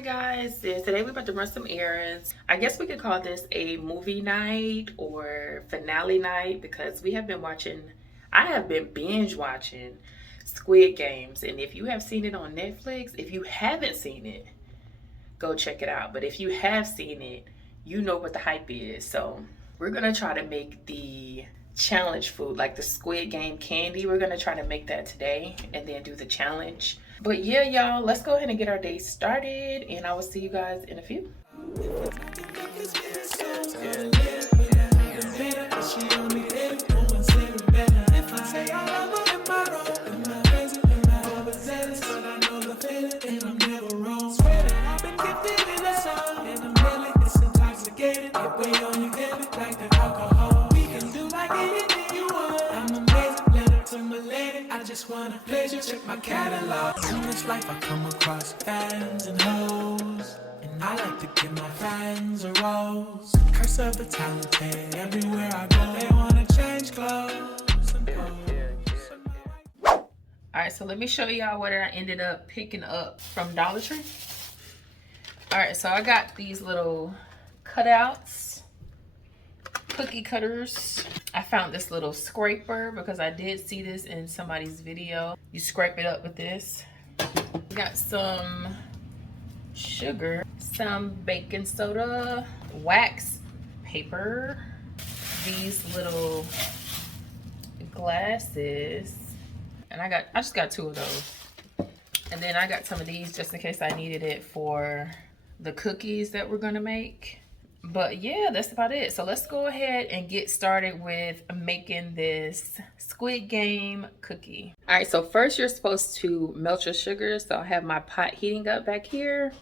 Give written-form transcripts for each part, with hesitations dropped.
Hi guys, today we're about to run some errands. I guess we could call this a movie night or finale night because I have been binge watching Squid Games, and if you have seen it on Netflix, if you haven't seen it, go check it out. But if you have seen it, you know what the hype is. So we're gonna try to make the challenge food, like the Squid Game candy. We're gonna try to make that today and then do the challenge. But yeah, y'all, let's go ahead and get our day started, and I will see you guys in a few. Wanna pleasure, check my catalog. In this life I come across fans and hoes, and I like to give my fans a rose. Curse of the talented, everywhere I go they wanna change clothes and pose. Alright, so let me show y'all what I ended up picking up from Dollar Tree. Alright, so I got these little cutouts, cookie cutters. I found this little scraper because I did see this in somebody's video. You scrape it up with this. Got some sugar, some baking soda, wax paper, these little glasses, and I just got 2 of those. And then I got some of these just in case I needed it for the cookies that we're gonna make. But yeah, that's about it. So let's go ahead and get started with making this Squid Game cookie. All right, so first you're supposed to melt your sugar. So I have my pot heating up back here.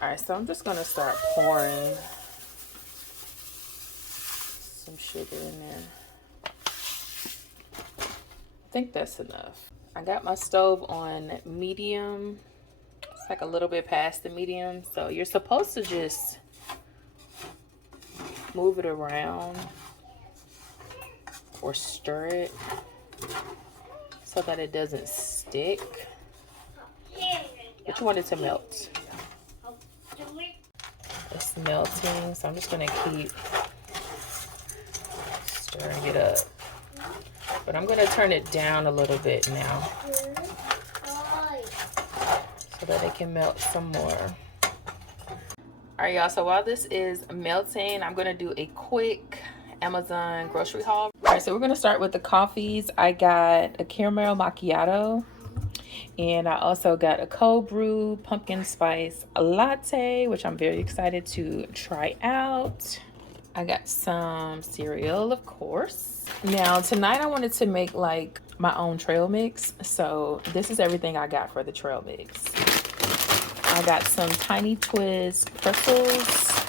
All right, so I'm just gonna start pouring some sugar in there. I think that's enough. I got my stove on medium. It's like a little bit past the medium. So you're supposed to just move it around or stir it so that it doesn't stick, but you want it to melt. It's melting, so I'm just gonna keep stirring it up, but I'm gonna turn it down a little bit now so that it can melt some more. All right, y'all, so while this is melting, I'm gonna do a quick Amazon grocery haul. All right, so we're gonna start with the coffees. I got a caramel macchiato, and I also got a cold brew pumpkin spice latte, which I'm very excited to try out. I got some cereal, of course. Now, tonight I wanted to make like my own trail mix, so this is everything I got for the trail mix. I got some Tiny Twist pretzels,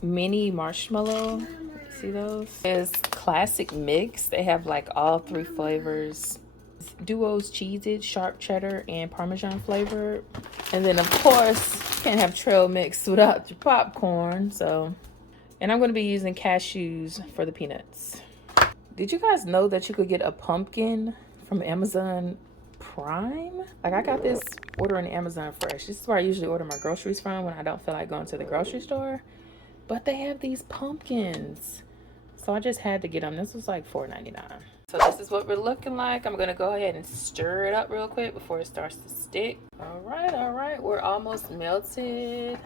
mini marshmallow. See those? It's classic mix. They have like all 3 flavors. Duo's cheesy, sharp cheddar, and Parmesan flavor. And then of course, you can't have trail mix without your popcorn. So, and I'm gonna be using cashews for the peanuts. Did you guys know that you could get a pumpkin from Amazon Prime? Like, I got this ordering Amazon Fresh. This is where I usually order my groceries from when I don't feel like going to the grocery store. But they have these pumpkins, so I just had to get them. This was like $4.99. So this is what we're looking like. I'm gonna go ahead and stir it up real quick before it starts to stick. All right, we're almost melted.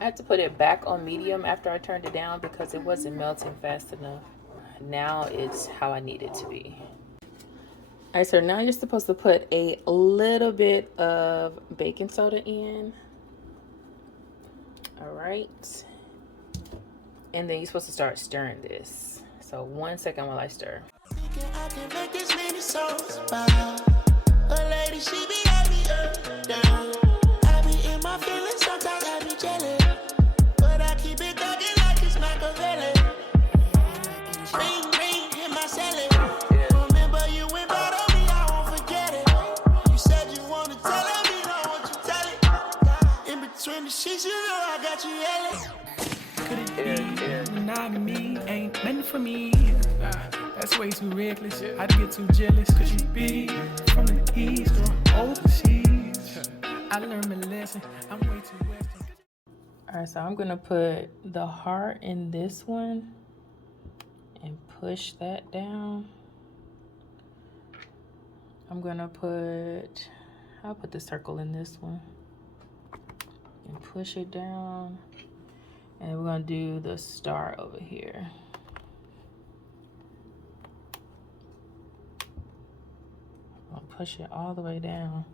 I had to put it back on medium after I turned it down because it wasn't melting fast enough. Now it's how I need it to be. All right, so now you're supposed to put a little bit of baking soda in. All right. And then you're supposed to start stirring this. So 1 second while I stir. Monogamy ain't meant for me. That's way too reckless. I'd get too jealous. Cause you be from the east or overseas. I learned my lesson. I'm way too western. All right, so I'm gonna put the heart in this one and push that down. I'm gonna I'll put the circle in this one and push it down. And we're gonna do the star over here. I'll push it all the way down.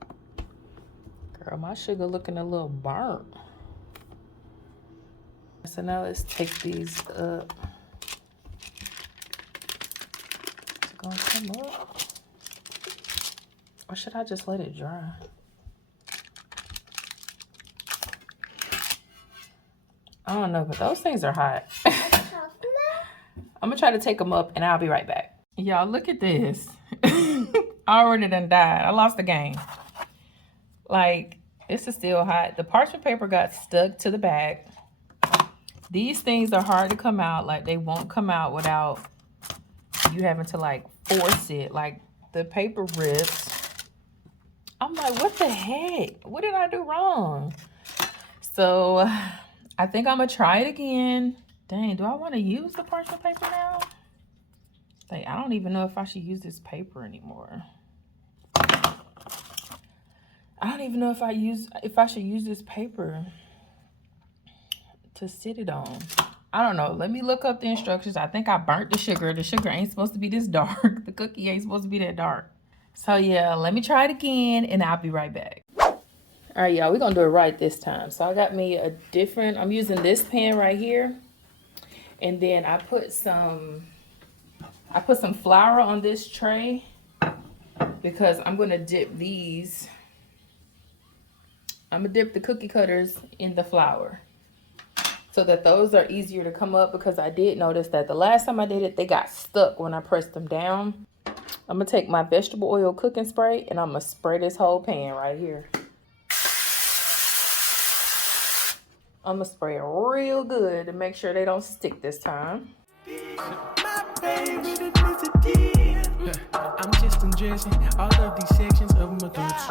Girl, my sugar looking a little burnt. So now let's take these up. Is it gonna come up? Or should I just let it dry? I don't know, but those things are hot. I'm gonna try to take them up and I'll be right back. Y'all, look at this. I already done died. I lost the game. Like, this is still hot. The parchment paper got stuck to the back. These things are hard to come out. Like, they won't come out without you having to, like, force it. Like, the paper rips. I'm like, what the heck? What did I do wrong? So, I think I'm going to try it again. Dang, do I want to use the parchment paper now? Like, I don't even know if I should use this paper anymore. I don't even know if I should use this paper to sit it on. I don't know. Let me look up the instructions. I think I burnt the sugar. The sugar ain't supposed to be this dark. The cookie ain't supposed to be that dark. So yeah, let me try it again and I'll be right back. All right, y'all, we're gonna do it right this time. So I got me I'm using this pan right here. And then I put some flour on this tray because I'm gonna dip these. I'm gonna dip the cookie cutters in the flour so that those are easier to come up, because I did notice that the last time I did it, they got stuck when I pressed them down. I'm gonna take my vegetable oil cooking spray and I'm gonna spray this whole pan right here. I'm gonna spray it real good to make sure they don't stick this time. I'm just undressing all of these sections of my thoughts.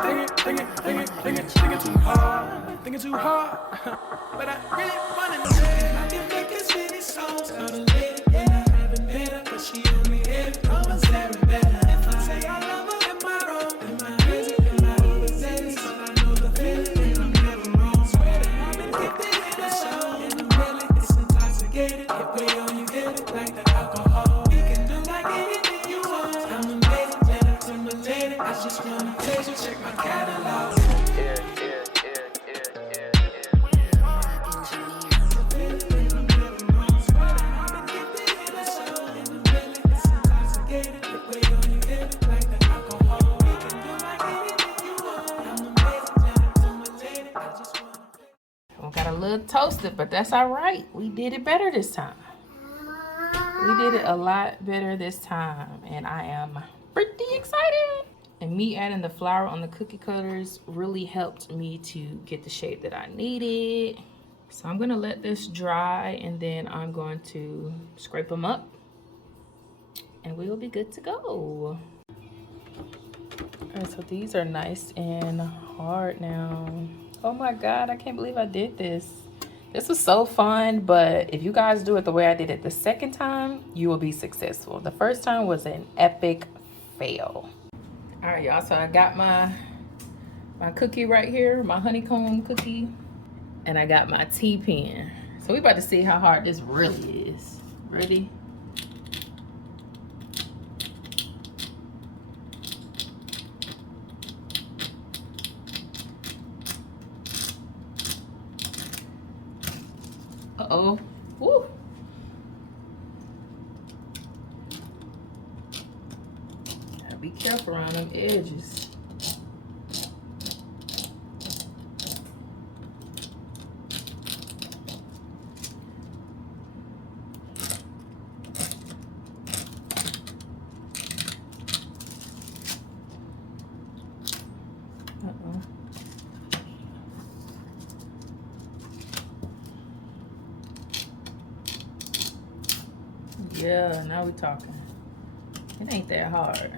Thinking too hard, but I really wanna know. I can make this many songs out of lady, and I haven't met her, but she only hit it. No one's ever better. If I say I love her, am I wrong? Am I crazy? Am I overzealous? But I know the feeling, and I'm never wrong. Swear that I've been gifted in a song, and I'm really, it's intoxicated. If we on you get it like the alcohol, we can do like anything you want. I'm amazing, and I'm stimulated. I just wanna taste you, check my catalog. Got a little toasted, but that's all right. We did it better this time. We did it a lot better this time, and I am pretty excited. And me adding the flour on the cookie cutters really helped me to get the shape that I needed. So I'm gonna let this dry, and then I'm going to scrape them up, and we will be good to go. All right, so these are nice and hard now. Oh my God, I can't believe I did this. This was so fun, but if you guys do it the way I did it the second time, you will be successful. The first time was an epic fail. All right, y'all, so I got my cookie right here, my honeycomb cookie, and I got my tea pen. So we about to see how hard this really is. Ready? Uh-oh. Woo. Gotta be careful around them edges. Uh-oh. Yeah, now we talking. It ain't that hard.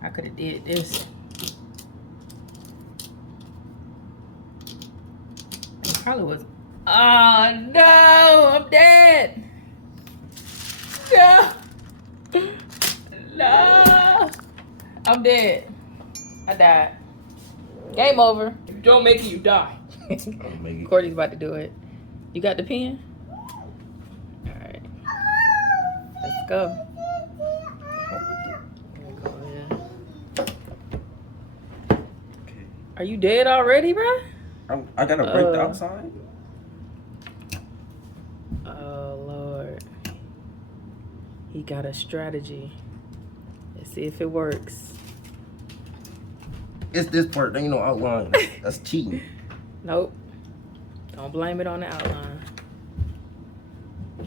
I could have did this. Probably was. Oh no, I'm dead. No. No. I'm dead. I died. Game over. If you don't make it, you die. Courtney's about to do it. You got the pen? Alright. Let's go. Are you dead already, bro? I gotta break the outside. Oh Lord. He got a strategy. Let's see if it works. It's this part, you know, outline. That's cheating. Nope. Don't blame it on the outline. Let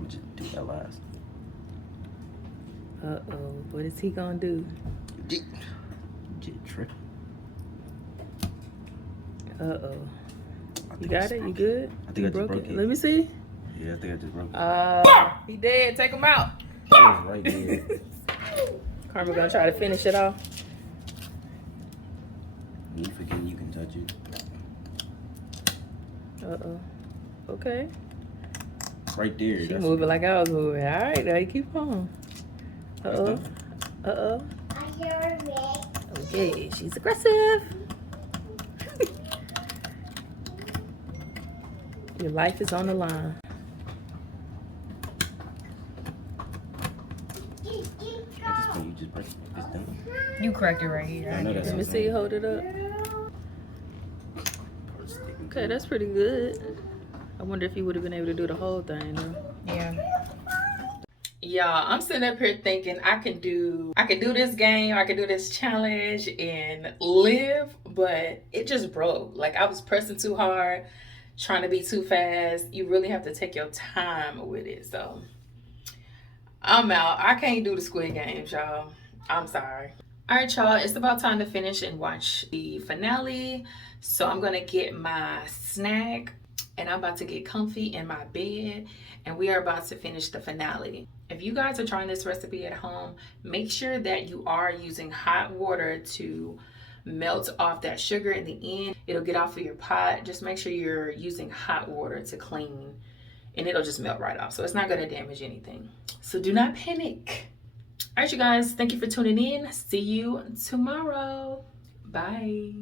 me just do that last. Uh-oh. What is he gonna do? Get tricky. Uh-oh. You got it? You good? I think I just broke it. Let me see. Yeah, I think I just broke it. He dead. Take him out. It was right there. Karma gonna try to finish it off. You forget you can touch it. Uh-oh. Okay. Right there. She moving like I was moving. All right, now you keep on. Uh-oh. Uh-oh. Okay, she's aggressive. Your life is on the line. You just break this down. You cracked it right here. Let me see you hold it up. Okay, that's pretty good. I wonder if you would have been able to do the whole thing though. Yeah. Y'all, I'm sitting up here thinking I can do this game, I can do this challenge and live, but it just broke. Like I was pressing too hard, trying to be too fast. You really have to take your time with it. So I'm out. I can't do the Squid Games, y'all. I'm sorry. All right, y'all, it's about time to finish and watch the finale. So I'm gonna get my snack and I'm about to get comfy in my bed and we are about to finish the finale. If you guys are trying this recipe at home, make sure that you are using hot water to melt off that sugar in the end. It'll get off of your pot. Just make sure you're using hot water to clean and it'll just melt right off. So it's not gonna damage anything. So do not panic. All right, you guys, thank you for tuning in. See you tomorrow. Bye.